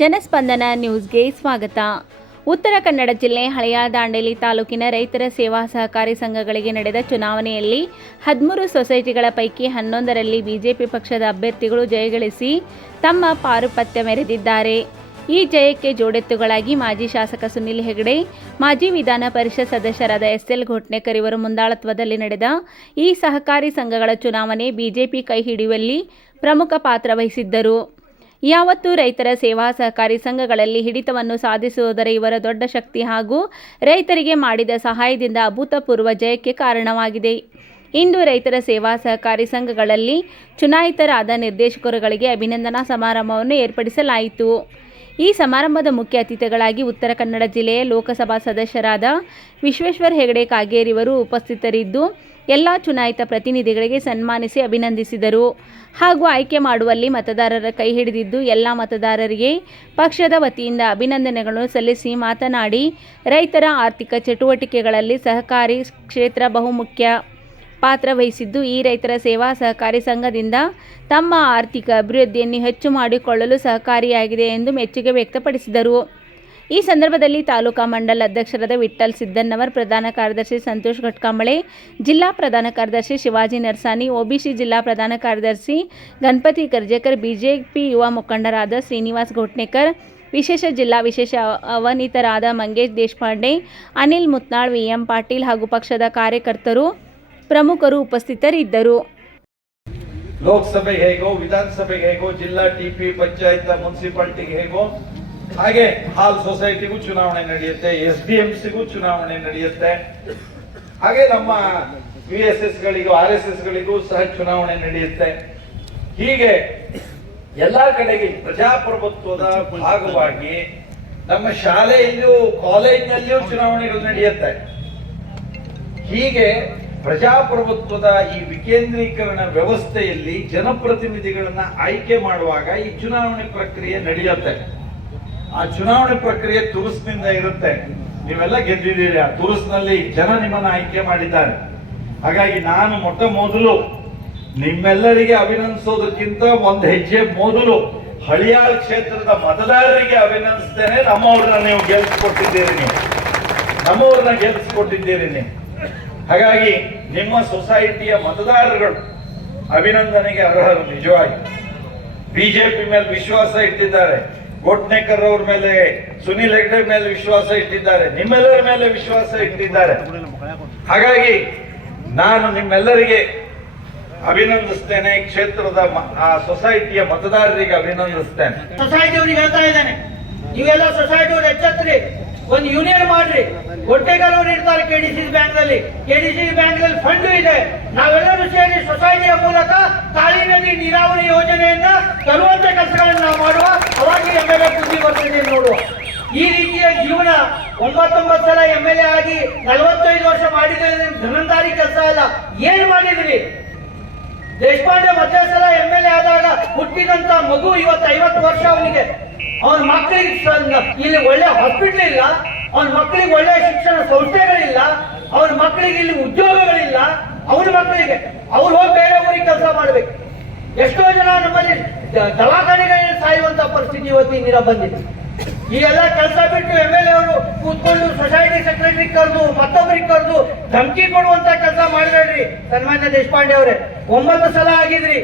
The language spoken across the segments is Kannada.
ಜನಸ್ಪಂದನ ನ್ಯೂಸ್ಗೆ ಸ್ವಾಗತ. ಉತ್ತರ ಕನ್ನಡ ಜಿಲ್ಲೆ ಹಳೆಯ ದಾಂಡೇಲಿ ತಾಲೂಕಿನ ರೈತರ ಸೇವಾ ಸಹಕಾರಿ ಸಂಘಗಳಿಗೆ ನಡೆದ ಚುನಾವಣೆಯಲ್ಲಿ ಹದಿಮೂರು ಸೊಸೈಟಿಗಳ ಪೈಕಿ ಹನ್ನೊಂದರಲ್ಲಿ ಬಿಜೆಪಿ ಪಕ್ಷದ ಅಭ್ಯರ್ಥಿಗಳು ಜಯಗಳಿಸಿ ತಮ್ಮ ಪಾರುಪತ್ಯ ಮೆರೆದಿದ್ದಾರೆ. ಈ ಜಯಕ್ಕೆ ಜೋಡೆತ್ತುಗಳಾಗಿ ಮಾಜಿ ಶಾಸಕ ಸುನಿಲ್ ಹೆಗಡೆ, ಮಾಜಿ ವಿಧಾನ ಪರಿಷತ್ ಸದಸ್ಯರಾದ ಎಸ್ ಎಲ್ ಘೋಟ್ನೇಕರ್ ಇವರು ಮುಂದಾಳತ್ವದಲ್ಲಿ ನಡೆದ ಈ ಸಹಕಾರಿ ಸಂಘಗಳ ಚುನಾವಣೆ ಬಿಜೆಪಿ ಕೈ ಹಿಡಿಯುವಲ್ಲಿ ಪ್ರಮುಖ ಪಾತ್ರ ವಹಿಸಿದ್ದರು. ಯಾವತ್ತೂ ರೈತರ ಸೇವಾ ಸಹಕಾರಿ ಸಂಘಗಳಲ್ಲಿ ಹಿಡಿತವನ್ನು ಸಾಧಿಸುವುದರ ಇವರ ದೊಡ್ಡ ಶಕ್ತಿ ಹಾಗೂ ರೈತರಿಗೆ ಮಾಡಿದ ಸಹಾಯದಿಂದ ಅಭೂತಪೂರ್ವ ಜಯಕ್ಕೆ ಕಾರಣವಾಗಿದೆ. ಇಂದು ರೈತರ ಸೇವಾ ಸಹಕಾರಿ ಸಂಘಗಳಲ್ಲಿ ಚುನಾಯಿತರಾದ ನಿರ್ದೇಶಕರುಗಳಿಗೆ ಅಭಿನಂದನಾ ಸಮಾರಂಭವನ್ನು ಏರ್ಪಡಿಸಲಾಯಿತು. ಈ ಸಮಾರಂಭದ ಮುಖ್ಯ ಅತಿಥಿಗಳಾಗಿ ಉತ್ತರ ಕನ್ನಡ ಜಿಲ್ಲೆಯ ಲೋಕಸಭಾ ಸದಸ್ಯರಾದ ವಿಶ್ವೇಶ್ವರ್ ಹೆಗಡೆ ಕಾಗೇರಿವರು ಉಪಸ್ಥಿತರಿದ್ದು ಎಲ್ಲ ಚುನಾಯಿತ ಪ್ರತಿನಿಧಿಗಳಿಗೆ ಸನ್ಮಾನಿಸಿ ಅಭಿನಂದಿಸಿದರು. ಹಾಗೂ ಆಯ್ಕೆ ಮಾಡುವಲ್ಲಿ ಮತದಾರರ ಕೈ ಹಿಡಿದಿದ್ದು, ಎಲ್ಲ ಮತದಾರರಿಗೆ ಪಕ್ಷದ ವತಿಯಿಂದ ಅಭಿನಂದನೆಗಳನ್ನು ಸಲ್ಲಿಸಿ ಮಾತನಾಡಿ, ರೈತರ ಆರ್ಥಿಕ ಚಟುವಟಿಕೆಗಳಲ್ಲಿ ಸಹಕಾರಿ ಕ್ಷೇತ್ರ ಬಹುಮುಖ್ಯ ಪಾತ್ರ ವಹಿಸಿದ್ದು, ಈ ರೈತರ ಸೇವಾ ಸಹಕಾರಿ ಸಂಘದಿಂದ ತಮ್ಮ ಆರ್ಥಿಕ ಅಭಿವೃದ್ಧಿಯನ್ನು ಹೆಚ್ಚು ಮಾಡಿಕೊಳ್ಳಲು ಸಹಕಾರಿಯಾಗಿದೆ ಎಂದು ಮೆಚ್ಚುಗೆ ವ್ಯಕ್ತಪಡಿಸಿದರು. ಈ ಸಂದರ್ಭದಲ್ಲಿ ತಾಲೂಕಾ ಮಂಡಲ ಅಧ್ಯಕ್ಷರಾದ ವಿಠಲ್ ಸಿದ್ದನ್ನವರ್ ಪ್ರಧಾನ ಕಾರ್ಯದರ್ಶಿ ಸಂತೋಷ್ ಘಟ್ಕಾಂಬಳೆ, ಜಿಲ್ಲಾ ಪ್ರಧಾನ ಕಾರ್ಯದರ್ಶಿ ಶಿವಾಜಿ ನರ್ಸಾನಿ ಒಬಿಸಿ ಜಿಲ್ಲಾ ಪ್ರಧಾನ ಕಾರ್ಯದರ್ಶಿ ಗಣಪತಿ ಕರ್ಜೇಕರ್ ಬಿಜೆಪಿ ಯುವ ಮುಖಂಡರಾದ ಶ್ರೀನಿವಾಸ್ ಘೋಟ್ನೇಕರ್ ವಿಶೇಷ ಜಿಲ್ಲಾ ವಿಶೇಷ ಅವನೀತರಾದ ಮಂಗೇಶ್ ದೇಶಪಾಂಡೆ, ಅನಿಲ್ ಮುತ್ನಾಳ್, ವಿಎಂ ಪಾಟೀಲ್ ಹಾಗೂ ಪಕ್ಷದ ಕಾರ್ಯಕರ್ತರು ಪ್ರಮುಖರು ಉಪಸ್ಥಿತರಿದ್ದರು. ಲೋಕಸಭೆಗೆ ಹೇಗೋ ವಿಧಾನಸಭೆಗೆ ಹೇಗೋ, ಜಿಲ್ಲಾ ಟಿಪಿ ಪಂಚಾಯತ್ ಮುನ್ಸಿಪಾಲಿಟಿಗೆ ಹೇಗೋ ಹಾಗೆ ಹಾಲ್ ಸೊಸೈಟಿಗೂ ಚುನಾವಣೆ ನಡೆಯುತ್ತೆ, ಎಸ್ ಡಿ ಎಂ ಸಿಗೂ ಚುನಾವಣೆ ನಡೆಯುತ್ತೆ. ಹಾಗೆ ನಮ್ಮ ವಿ ಎಸ್ ಎಸ್ ಗಳಿಗೂ ಆರ್ ಎಸ್ ಎಸ್ ಗಳಿಗೂ ಸಹ ಚುನಾವಣೆ ನಡೆಯುತ್ತೆ. ಹೀಗೆ ಎಲ್ಲಾ ಕಡೆಗೆ ಪ್ರಜಾಪ್ರಭುತ್ವದ ಭಾಗವಾಗಿ ನಮ್ಮ ಶಾಲೆಯಲ್ಲಿಯೂ ಕಾಲೇಜಿನಲ್ಲಿಯೂ ಚುನಾವಣೆಗಳು ನಡೆಯುತ್ತೆ. ಹೀಗೆ ಪ್ರಜಾಪ್ರಭುತ್ವದ ಈ ವಿಕೇಂದ್ರೀಕರಣ ವ್ಯವಸ್ಥೆಯಲ್ಲಿ ಜನಪ್ರತಿನಿಧಿಗಳನ್ನ ಆಯ್ಕೆ ಮಾಡುವಾಗ ಈ ಚುನಾವಣೆ ಪ್ರಕ್ರಿಯೆ ನಡೆಯುತ್ತೆ. ಆ ಚುನಾವಣೆ ಪ್ರಕ್ರಿಯೆ ತುರುಸ್ನಿಂದ ಇರುತ್ತೆ. ನೀವೆಲ್ಲ ಗೆದ್ದಿದ್ದೀರಿ. ಆ ತುರುಸ್ನಲ್ಲಿ ಜನ ನಿಮ್ಮನ್ನ ಆಯ್ಕೆ ಮಾಡಿದ್ದಾರೆ. ಹಾಗಾಗಿ ನಾನು ಮೊಟ್ಟ ಮೊದಲು ನಿಮ್ಮೆಲ್ಲರಿಗೆ ಅಭಿನಂದಿಸೋದಕ್ಕಿಂತ ಒಂದು ಹೆಜ್ಜೆ ಮೊದಲು ಹಳಿಯಾಳ್ ಕ್ಷೇತ್ರದ ಮತದಾರರಿಗೆ ಅಭಿನಂದಿಸ್ತೇನೆ. ನಮ್ಮವ್ರನ್ನ ನೀವು ಗೆಲ್ಸ್ಕೊಟ್ಟಿದ್ದೀರಿ ನೀವು. ನಮ್ಮವ್ರನ್ನ ಗೆಲ್ಸ್ಕೊಟ್ಟಿದ್ದೀರಿ ನೀವು. ಹಾಗಾಗಿ ನಿಮ್ಮ ಸೊಸೈಟಿಯ ಮತದಾರರುಗಳು ಅಭಿನಂದನೆಗೆ ಅರ್ಹರು ನಿಜವಾಗಿ. ಬಿಜೆಪಿ ಮೇಲೆ ವಿಶ್ವಾಸ ಇಟ್ಟಿದ್ದಾರೆ. ಗೋಟ್ನೇಕರ್ ಅವ್ರ ಮೇಲೆ, ಸುನಿಲ್ ಹೆಗ್ಡೆ ಮೇಲೆ ವಿಶ್ವಾಸ ಇಟ್ಟಿದ್ದಾರೆ. ನಿಮ್ಮೆಲ್ಲರ ಮೇಲೆ ವಿಶ್ವಾಸ ಇಟ್ಟಿದ್ದಾರೆ. ಹಾಗಾಗಿ ನಾನು ನಿಮ್ಮೆಲ್ಲರಿಗೆ ಅಭಿನಂದಿಸ್ತೇನೆ ಕ್ಷೇತ್ರದ ಆ ಸೊಸೈಟಿಯ ಮತದಾರರಿಗೆ ಅಭಿನಂದಿಸ್ತೇನೆ. ಸೊಸೈಟಿ ಅವ್ರಿಗೆ ಹೇಳ್ತಾ ಇದ್ದೇನೆ. ನೀವೆಲ್ಲ ಸೊಸೈಟಿ ಅವ್ರು ಎಚ್ಚೆತ್ರಿ. ಒಂದು ಯೂನಿಯನ್ ಮಾಡ್ರಿ. ಹೊಟ್ಟೆಗಾಲ ಇರ್ತಾರೆ ಕೆಡಿಸಿ ಬ್ಯಾಂಕ್ನಲ್ಲಿ ಕೆಡಿಸಿ ಬ್ಯಾಂಕ್ನಲ್ಲಿ ಫಂಡ್ ಇದೆ. ನಾವೆಲ್ಲರೂ ಸೇರಿ ಸೊಸೈಟಿಯ ಮೂಲಕ ಕಾಳಿ ನದಿ ನೀರಾವರಿ ಯೋಜನೆಯನ್ನ ತರುವಂತ ಕೆಲಸಗಳನ್ನ ನಾವು ಮಾಡುವ ಅವಾಗ ಎಂ ಎಲ್ ಎ ಬುದ್ಧಿ ಬರ್ತದೆ ಈ ರೀತಿಯ ಜೀವನ ಒಂಬತ್ತೊಂಬತ್ತು ಸಲ ಎಂ ಎಲ್ ಎ ಆಗಿ ನಲವತ್ತೈದು ವರ್ಷ ಮಾಡಿದ್ರೆ ಧನಂದಾರಿ ಕೆಲಸ ಅಲ್ಲ. ಏನ್ ಮಾಡಿದ್ರಿ? ದೇಶಪಾಂಡೆ ಮೊದಲ ಸಲ ಎಂ ಎಲ್ ಎ ಆದಾಗ ಹುಟ್ಟಿದಂತ ಮಗು ಇವತ್ತು ಐವತ್ತು ವರ್ಷ ಅವನಿಗೆ. ಅವನ ಮಕ್ಕಳಿಗೆ ಇಲ್ಲಿ ಒಳ್ಳೆ ಹಾಸ್ಪಿಟ್ಲ್ ಇಲ್ಲ. ಅವನ ಮಕ್ಕಳಿಗೆ ಒಳ್ಳೆ ಶಿಕ್ಷಣ ಸಂಸ್ಥೆಗಳಿಲ್ಲ. ಅವನ ಮಕ್ಕಳಿಗೆ ಇಲ್ಲಿ ಉದ್ಯೋಗಗಳಿಲ್ಲ. ಅವನ ಮಕ್ಕಳಿಗೆ ಅವ್ರು ಹೋಗಿ ಬೇರೆ ಊರಿಗೆ ಕೆಲಸ ಮಾಡ್ಬೇಕು. ಎಷ್ಟೋ ಜನ ನಮ್ಮಲ್ಲಿ ದವಾಖಾನೆಗಳಲ್ಲಿ ಪರಿಸ್ಥಿತಿ ಇವತ್ತಿನ ಬಂದಿದೆ. ಈ ಎಲ್ಲ ಕೆಲಸ ಬಿಟ್ಟು ಎಂ ಎಲ್ ಎ ಅವರು ಕೂತ್ಕೊಂಡು ಸೊಸೈಟಿ ಸೆಕ್ರೆಟರಿ ಕರೆದು ಮತ್ತೊಬ್ಬರಿಗೆ ಕರೆದು ಧಮಕಿ ಕೊಡುವಂತ ಕೆಲಸ ಮಾಡಬೇಡ್ರಿ ಸನ್ಮಾನ್ಯ ದೇಶಪಾಂಡೆ ಅವರೇ. ಒಂಬತ್ತು ಸಲ ಆಗಿದ್ರಿ.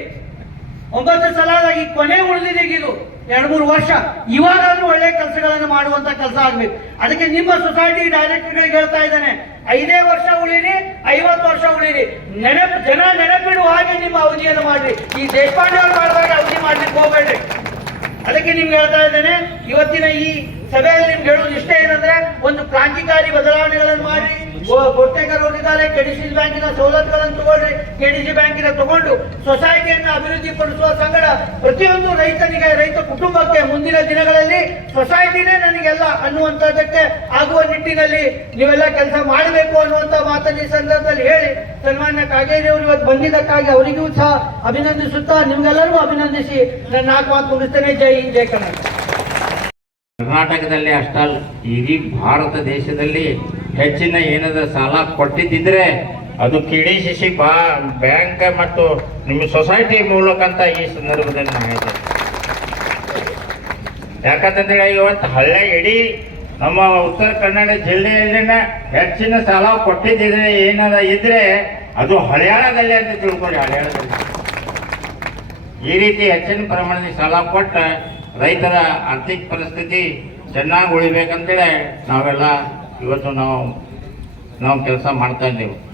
ಒಂಬತ್ತು ಸಲ ಆಗಿ ಕೊನೆ ಉಳಿದಿದೆ ಇದು. ಎರಡು ಮೂರು ವರ್ಷ. ಇವಾಗಾದ್ರೂ ಒಳ್ಳೆ ಕೆಲಸಗಳನ್ನು ಮಾಡುವಂತ ಕೆಲಸ ಆಗ್ಬೇಕು. ಅದಕ್ಕೆ ನಿಮ್ಮ ಸೊಸೈಟಿ ಡೈರೆಕ್ಟರ್ಗಳಿಗೆ ಹೇಳ್ತಾ ಇದ್ದಾನೆ, ಐದೇ ವರ್ಷ ಉಳಿರಿ, ಐವತ್ತು ವರ್ಷ ಉಳಿರಿ. ನೆನಪು, ಜನ ನೆನಪಿಡುವ ಹಾಗೆ ನಿಮ್ಮ ಅವಧಿಯನ್ನು ಮಾಡ್ರಿ. ಈ ದೇಶಪಾಂಡೆ ಅವರು ಮಾಡುವಾಗ ಅವಧಿ ಮಾಡ್ಲಿಕ್ಕೆ ಹೋಗ್ಬೇಡ್ರಿ. ಅದಕ್ಕೆ ನಿಮ್ಗೆ ಹೇಳ್ತಾ ಇದ್ದೇನೆ, ಇವತ್ತಿನ ಈ ಸಭೆಯಲ್ಲಿ ನಿಮ್ಗೆ ಹೇಳುವುದು ಇಷ್ಟೇ ಏನಂದ್ರೆ, ಒಂದು ಕ್ರಾಂತಿಕಾರಿ ಬದಲಾವಣೆಗಳನ್ನು ಮಾಡಿ. ಅವರಿದ್ದಾರೆ ಕೆಡಿಸಿ ಬ್ಯಾಂಕಿನ ಸವಲತ್ತುಗಳನ್ನು ತಗೊಳ್ರಿ. ಕೆಡಿಸಿ ಬ್ಯಾಂಕಿನ ತಗೊಂಡು ಸೊಸೈಟಿಯನ್ನು ಅಭಿವೃದ್ಧಿ ಪಡಿಸುವ ಸಂಗಡ ಪ್ರತಿಯೊಂದು ರೈತನಿಗೆ, ರೈತ ಕುಟುಂಬಕ್ಕೆ ಮುಂದಿನ ದಿನಗಳಲ್ಲಿ ಸೊಸೈಟಿನೇ ನನಗೆಲ್ಲ ಅನ್ನುವಂಥದ್ದಕ್ಕೆ ಆಗುವ ನಿಟ್ಟಿನಲ್ಲಿ ನೀವೆಲ್ಲ ಕೆಲಸ ಮಾಡಬೇಕು ಅನ್ನುವಂತ ಮಾತನ್ನು ಈ ಸಂದರ್ಭದಲ್ಲಿ ಹೇಳಿ ಸನ್ಮಾನ್ಯ ಕಾಗೇರಿ ಅವರು ಇವತ್ತು ಬಂದಿದ್ದಕ್ಕಾಗಿ ಅವರಿಗೂ ಸಹ ಅಭಿನಂದಿಸುತ್ತಾ ನಿಮ್ಗೆಲ್ಲರಿಗೂ ಅಭಿನಂದಿಸಿ ನನ್ನ ನಾಲ್ಕು ಮಾತು ಮುಗಿಸ್ತೇನೆ. ಜೈ ಹಿಂದ್, ಜೈ ಕರ್ನಾಟಕ. ಕರ್ನಾಟಕದಲ್ಲಿ ಅಷ್ಟಲ್ ಇಡೀ ಭಾರತ ದೇಶದಲ್ಲಿ ಹೆಚ್ಚಿನ ಏನಾದರೂ ಸಾಲ ಕೊಟ್ಟಿದ್ದಿದ್ರೆ ಅದು ಕಿಡಿಸಿಸಿ ಬಾ, ಬ್ಯಾಂಕ್ ಮತ್ತು ನಿಮ್ಮ ಸೊಸೈಟಿ ಮೂಲಕ ಅಂತ ಈ ಸಂದರ್ಭದಲ್ಲಿ ನಾನು ಹೇಳ್ತೇನೆ. ಯಾಕಂತಂದ್ರೆ ಇವತ್ತು ಹಳ್ಳೆ ಇಡೀ ನಮ್ಮ ಉತ್ತರ ಕನ್ನಡ ಜಿಲ್ಲೆಯಲ್ಲಿನ ಹೆಚ್ಚಿನ ಸಾಲ ಕೊಟ್ಟಿದ್ದಿದ್ರೆ ಏನಾದ ಇದ್ರೆ ಅದು ಹಳಿಯಾಳದಲ್ಲಿ ಅಂತ ತಿಳ್ಕೊಳ್ಳಿ, ಹಳಿಯಾಳದಲ್ಲಿ. ಈ ರೀತಿ ಹೆಚ್ಚಿನ ಪ್ರಮಾಣದಲ್ಲಿ ಸಾಲ ಕೊಟ್ಟ ರೈತರ ಆರ್ಥಿಕ ಪರಿಸ್ಥಿತಿ ಚೆನ್ನಾಗಿ ಉಳಿಬೇಕಂತೇಳಿ ನಾವೆಲ್ಲ ಇವತ್ತು ನಾವು ನಾವು ಕೆಲಸ ಮಾಡ್ತಾ ಇದ್ದೇವೆ.